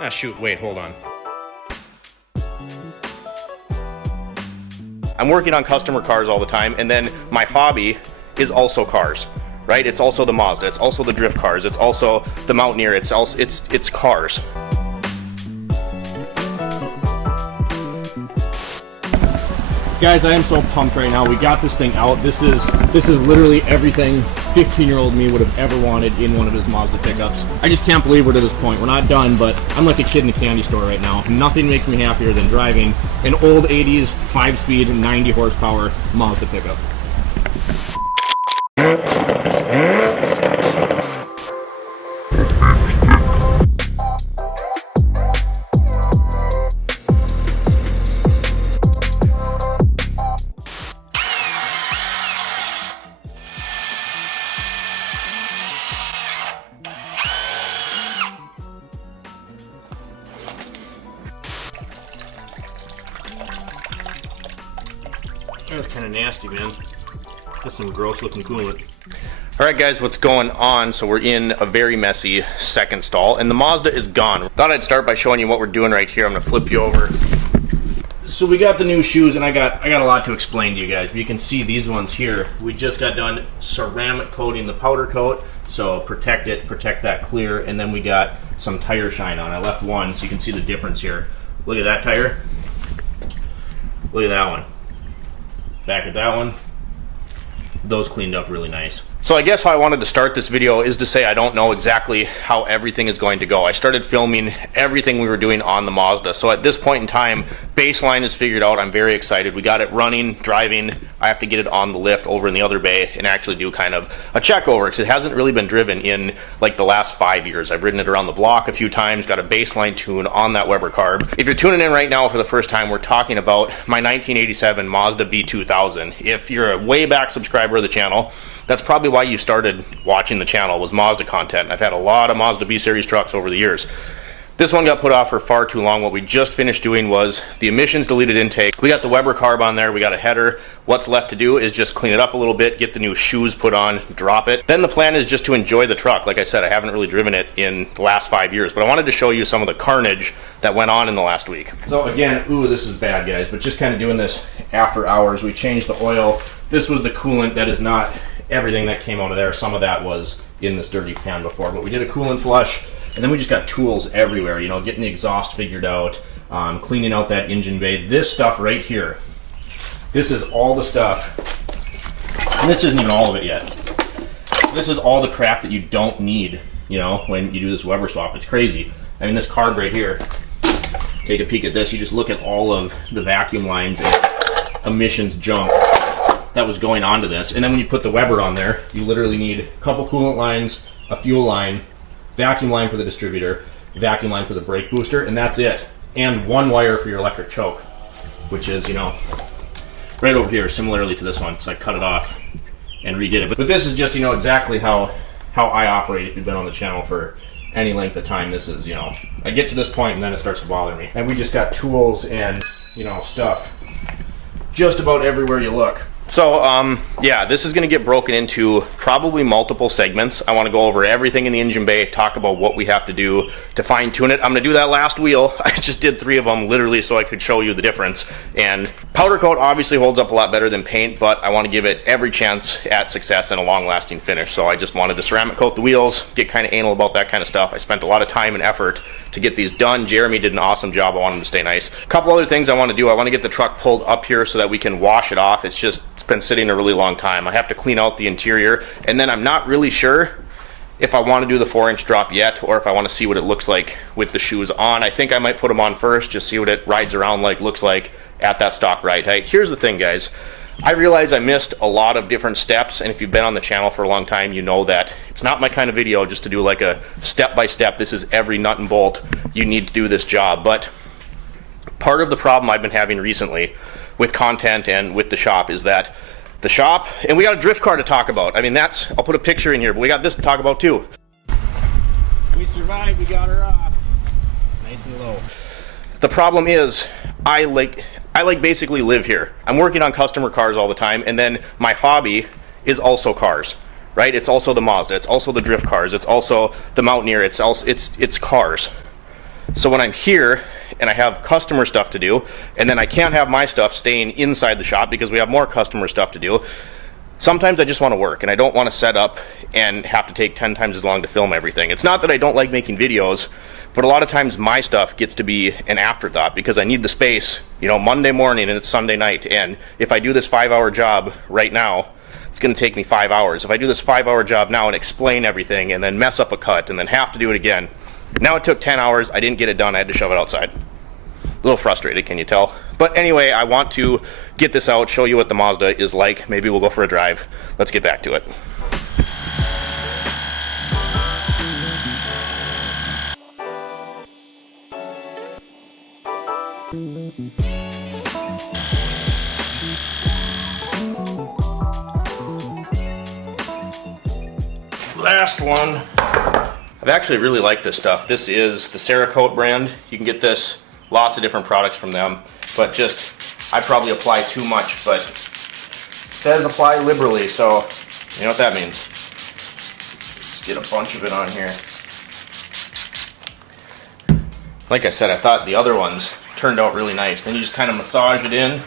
Ah, shoot, wait, hold on. I'm working on customer cars all the time, and then my hobby is also cars, right? It's also the Mazda, it's also the drift cars, it's also the Mountaineer, it's cars. Guys, I am so pumped right now. We got this thing out. This is literally everything 15-year-old me would have ever wanted in one of his Mazda pickups. I just can't believe we're to this point. We're not done, but I'm like a kid in a candy store right now. Nothing makes me happier than driving an old 80s 5-speed 90 horsepower Mazda pickup. That was kind of nasty, man. That's some gross looking coolant. Alright guys, what's going on? So we're in a very messy second stall, and the Mazda is gone. Thought I'd start by showing you what we're doing right here. I'm going to flip you over. So we got the new shoes, and I got a lot to explain to you guys. But you can see these ones here. We just got done ceramic coating the powder coat, so protect it, protect that clear, and then we got some tire shine on. I left one so you can see the difference here. Look at that tire. Look at that one. Back at that one. Those cleaned up really nice. So I guess how I wanted to start this video is to say I don't know exactly how everything is going to go. I started filming everything we were doing on the Mazda. So at this point in time, baseline is figured out. I'm very excited. We got it running, driving. I have to get it on the lift over in the other bay and actually do kind of a check over because it hasn't really been driven in like the last 5 years. I've ridden it around the block a few times, got a baseline tune on that Weber carb. If you're tuning in right now for the first time, we're talking about my 1987 Mazda B2000. If you're a way back subscriber of the channel, that's probably why you started watching the channel, was Mazda content. I've had a lot of Mazda B-Series trucks over the years. This one got put off for far too long. What we just finished doing was the emissions deleted intake. We got the Weber carb on there, we got a header. What's left to do is just clean it up a little bit, get the new shoes put on, drop it. Then the plan is just to enjoy the truck. Like I said, I haven't really driven it in the last 5 years, but I wanted to show you some of the carnage that went on in the last week. So again, ooh, this is bad, guys, but just kind of doing this after hours. We changed the oil. This was the coolant. That is not everything that came out of there. Some of that was in this dirty pan before, but we did a coolant flush, and then we just got tools everywhere, you know, getting the exhaust figured out, cleaning out that engine bay. This stuff right here, this is all the stuff, and this isn't even all of it yet. This is all the crap that you don't need, you know, when you do this Weber swap. It's crazy. I mean, this carb right here, take a peek at this, you just look at all of the vacuum lines and emissions junk that was going onto this. And then when you put the Weber on there, you literally need a couple coolant lines, a fuel line, vacuum line for the distributor, vacuum line for the brake booster, and that's it. And one wire for your electric choke, which is, you know, right over here, similarly to this one. So I cut it off and redid it. But this is just, you know, exactly how I operate. If you've been on the channel for any length of time, this is, you know, I get to this point and then it starts to bother me. And we just got tools and, you know, stuff just about everywhere you look. So, yeah, this is going to get broken into probably multiple segments. I want to go over everything in the engine bay, talk about what we have to do to fine-tune it. I'm going to do that last wheel. I just did 3 of them, literally, so I could show you the difference. And powder coat obviously holds up a lot better than paint, but I want to give it every chance at success and a long-lasting finish. So I just wanted to ceramic coat the wheels, get kind of anal about that kind of stuff. I spent a lot of time and effort to get these done. Jeremy did an awesome job. I want him to stay nice. A couple other things I want to do. I want to get the truck pulled up here so that we can wash it off. It's been sitting a really long time. I have to clean out the interior, and then I'm not really sure if I want to do the 4-inch drop yet, or if I want to see what it looks like with the shoes on. I think I might put them on first, just see what it rides around like, looks like at that stock ride height. Here's the thing, guys. I realize I missed a lot of different steps, and if you've been on the channel for a long time, you know that it's not my kind of video just to do like a step-by-step, this is every nut and bolt you need to do this job. But part of the problem I've been having recently with content and with the shop is that the shop, and we got a drift car to talk about. I mean, I'll put a picture in here, but we got this to talk about too. We survived, we got her off. Nice and low. The problem is, I basically live here. I'm working on customer cars all the time, and then my hobby is also cars, right? It's also the Mazda, it's also the drift cars, it's also the Mountaineer, it's cars. So when I'm here and I have customer stuff to do, and then I can't have my stuff staying inside the shop because we have more customer stuff to do, sometimes I just want to work and I don't want to set up and have to take 10 times as long to film everything. It's not that I don't like making videos, but a lot of times my stuff gets to be an afterthought because I need the space, you know, Monday morning and it's Sunday night. And if I do this 5-hour job right now, it's going to take me 5 hours. If I do this 5-hour job now and explain everything and then mess up a cut and then have to do it again, now it took 10 hours, I didn't get it done, I had to shove it outside. A little frustrated, can you tell? But anyway, I want to get this out, show you what the Mazda is like. Maybe we'll go for a drive. Let's get back to it. Last one. I've actually really liked this stuff. This is the Cerakote brand. You can get this, lots of different products from them, but just, I probably apply too much, but it says apply liberally, so you know what that means. Just get a bunch of it on here. Like I said, I thought the other ones turned out really nice. Then you just kind of massage it in.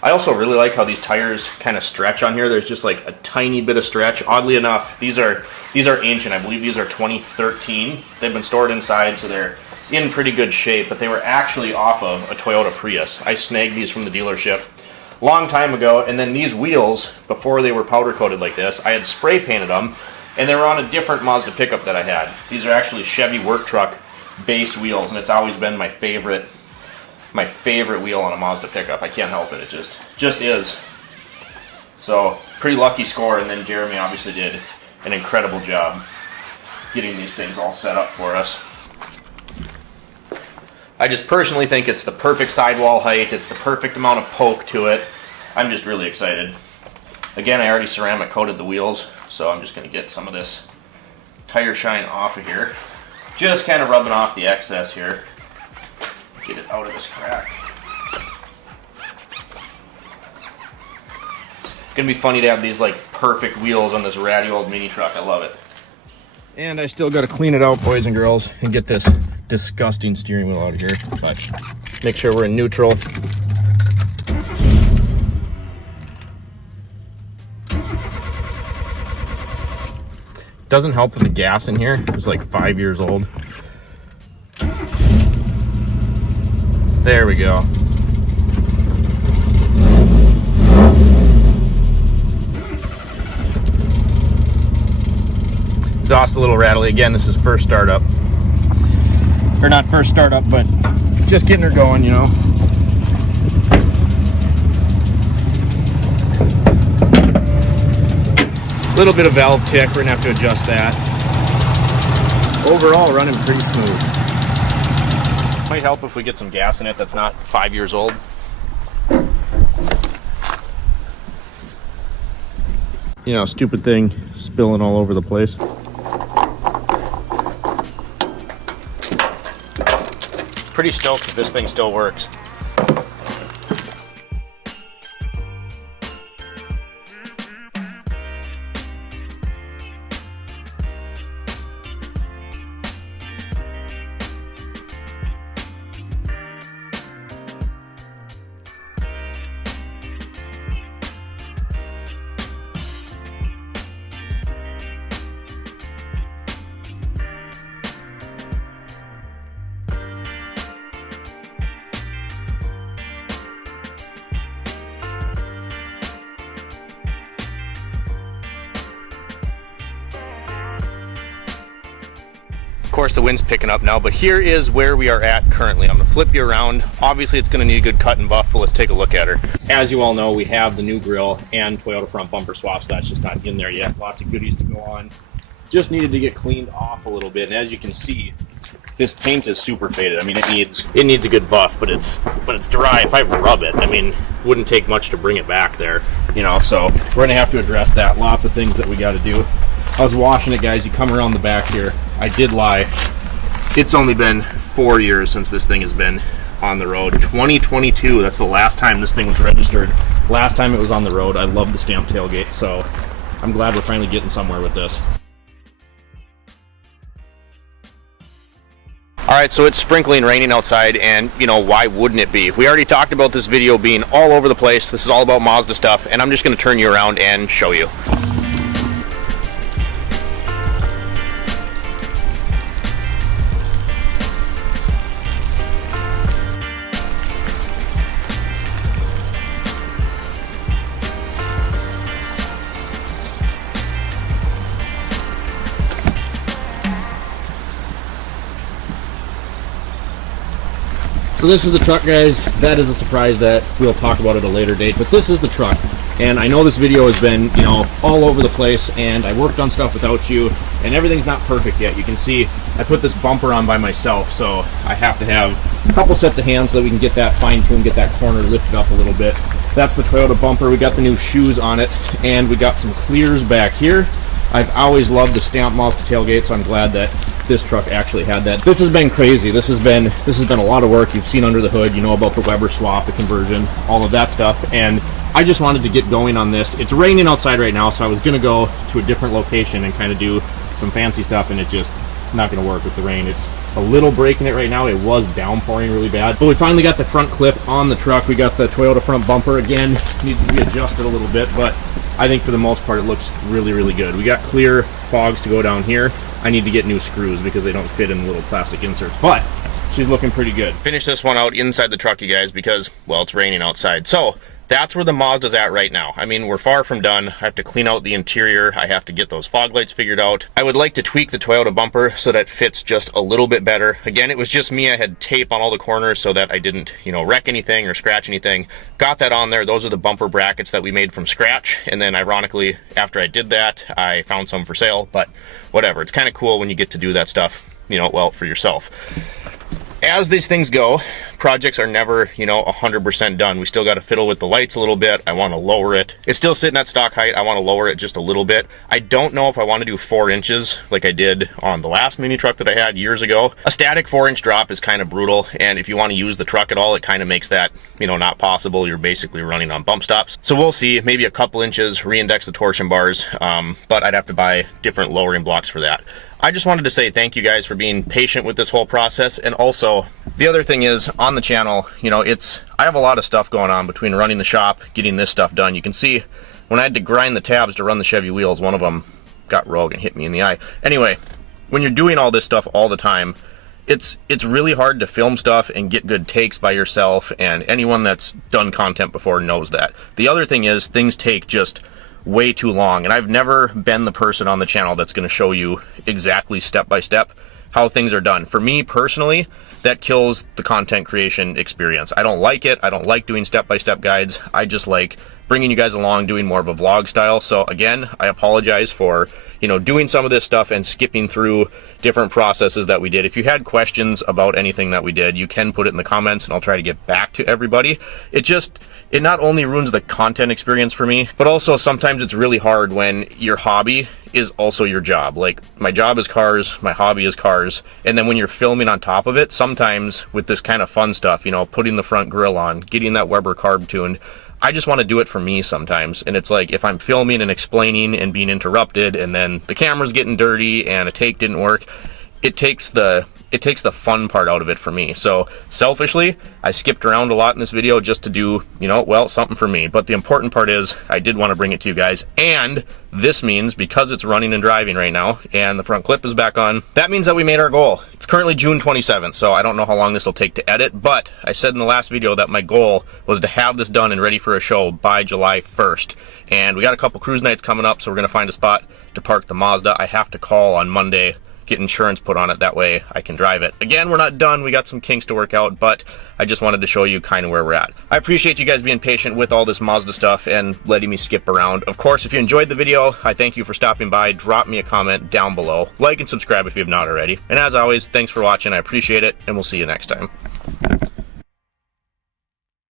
I also really like how these tires kind of stretch on here. There's just like a tiny bit of stretch. Oddly enough, these are ancient. I believe these are 2013. They've been stored inside, so they're in pretty good shape, but they were actually off of a Toyota Prius. I snagged these from the dealership a long time ago, and then these wheels, before they were powder coated like this, I had spray painted them, and they were on a different Mazda pickup that I had. These are actually Chevy work truck base wheels, and it's always been my favorite wheel on a Mazda pickup. I can't help it. It just is. So, pretty lucky score, and then Jeremy obviously did an incredible job getting these things all set up for us. I just personally think it's the perfect sidewall height. It's the perfect amount of poke to it. I'm just really excited. Again, I already ceramic coated the wheels, so I'm just going to get some of this tire shine off of here. Just kind of rubbing off the excess here. Get it out of this crack. It's gonna be funny to have these like perfect wheels on this ratty old mini truck. I love it. And I still gotta clean it out, boys and girls, and get this disgusting steering wheel out of here. But make sure we're in neutral. Doesn't help with the gas in here. It's like 5 years old. There we go. Exhaust a little rattly. Again, this is first startup. Or not first startup, but just getting her going, you know. A little bit of valve tick. We're gonna have to adjust that. Overall, running pretty smooth. Might help if we get some gas in it that's not 5 years old. You know, stupid thing spilling all over the place. Pretty stoked that this thing still works. Of course, the wind's picking up now, but here is where we are at currently. I'm gonna flip you around. Obviously, it's gonna need a good cut and buff, but let's take a look at her. As you all know, we have the new grille and Toyota front bumper swap, so that's just not in there yet. Lots of goodies to go on. Just needed to get cleaned off a little bit, and as you can see, this paint is super faded. I mean, it needs a good buff, but it's dry. If I rub it, I mean, it wouldn't take much to bring it back there, you know. So we're gonna have to address that. Lots of things that we got to do. I was washing it, guys. You come around the back here. I did lie. It's only been 4 years since this thing has been on the road. 2022, that's the last time this thing was registered. Last time it was on the road. I love the stamp tailgate, so I'm glad we're finally getting somewhere with this. Alright, so it's sprinkling raining outside, and you know, why wouldn't it be? We already talked about this video being all over the place. This is all about Mazda stuff, and I'm just going to turn you around and show you. So this is the truck, guys. That is a surprise that we'll talk about at a later date, but this is the truck. And I know this video has been, you know, all over the place, and I worked on stuff without you, and everything's not perfect yet. You can see I put this bumper on by myself, so I have to have a couple sets of hands so that we can get that fine-tuned, get that corner lifted up a little bit. That's the Toyota bumper. We got the new shoes on it, and we got some clears back here. I've always loved the stamped Mazda tailgate, so I'm glad that this truck actually had that. This has been crazy. This has been a lot of work. You've seen under the hood, you know about the Weber swap, the conversion, all of that stuff, and I just wanted to get going on this. It's raining outside right now, so I was gonna go to a different location and kind of do some fancy stuff, and it just not gonna work with the rain. It's a little breaking it right now. It was downpouring really bad, but we finally got the front clip on the truck. We got the Toyota front bumper. Again, needs to be adjusted a little bit, but I think for the most part it looks really, really good. We got clear fogs to go down here. I need to get new screws because they don't fit in little plastic inserts, but she's looking pretty good. Finish this one out inside the truck, you guys, because, well, it's raining outside. So that's where the Mazda's at right now. I mean, we're far from done. I have to clean out the interior. I have to get those fog lights figured out. I would like to tweak the Toyota bumper so that it fits just a little bit better. Again, it was just me. I had tape on all the corners so that I didn't, you know, wreck anything or scratch anything. Got that on there. Those are the bumper brackets that we made from scratch. And then ironically, after I did that, I found some for sale, but whatever. It's kind of cool when you get to do that stuff, you know, well, for yourself. As these things go, projects are never, you know, 100% done. We still got to fiddle with the lights a little bit. I want to lower it. It's still sitting at stock height. I want to lower it just a little bit. I don't know if I want to do 4 inches like I did on the last mini truck that I had years ago. A static 4-inch drop is kind of brutal, and if you want to use the truck at all, it kind of makes that, you know, not possible. You're basically running on bump stops. So we'll see. Maybe a couple inches, re-index the torsion bars, but I'd have to buy different lowering blocks for that. I just wanted to say thank you guys for being patient with this whole process. And also, the other thing is, on the channel, you know, I have a lot of stuff going on between running the shop, getting this stuff done. You can see when I had to grind the tabs to run the Chevy wheels, one of them got rogue and hit me in the eye. Anyway, when you're doing all this stuff all the time, it's really hard to film stuff and get good takes by yourself, and anyone that's done content before knows that. The other thing is, things take just way too long, and I've never been the person on the channel that's going to show you exactly step by step how things are done. For me personally, that kills the content creation experience. I don't like it. I don't like doing step-by-step guides. I just like bringing you guys along, doing more of a vlog style. So again, I apologize for, you know, doing some of this stuff and skipping through different processes that we did. If you had questions about anything that we did, you can put it in the comments and I'll try to get back to everybody. It not only ruins the content experience for me, but also sometimes it's really hard when your hobby is also your job. Like, my job is cars, my hobby is cars, and then when you're filming on top of it, sometimes with this kind of fun stuff, you know, putting the front grille on, getting that Weber carb tuned, I just want to do it for me sometimes. And it's like, if I'm filming and explaining and being interrupted and then the camera's getting dirty and a take didn't work, it takes the fun part out of it for me. So selfishly, I skipped around a lot in this video just to do, you know, well, something for me. But the important part is I did want to bring it to you guys. And this means, because it's running and driving right now and the front clip is back on, that means that we made our goal. It's currently June 27th, so I don't know how long this will take to edit, but I said in the last video that my goal was to have this done and ready for a show by July 1st. And we got a couple cruise nights coming up, so we're going to find a spot to park the Mazda. I have to call on Monday, get insurance put on it, that way I can drive it. Again, we're not done, we got some kinks to work out, but I just wanted to show you kind of where we're at. I appreciate you guys being patient with all this Mazda stuff and letting me skip around. Of course, if you enjoyed the video, I thank you for stopping by. Drop me a comment down below. Like and subscribe if you have not already. And as always, thanks for watching, I appreciate it, and we'll see you next time.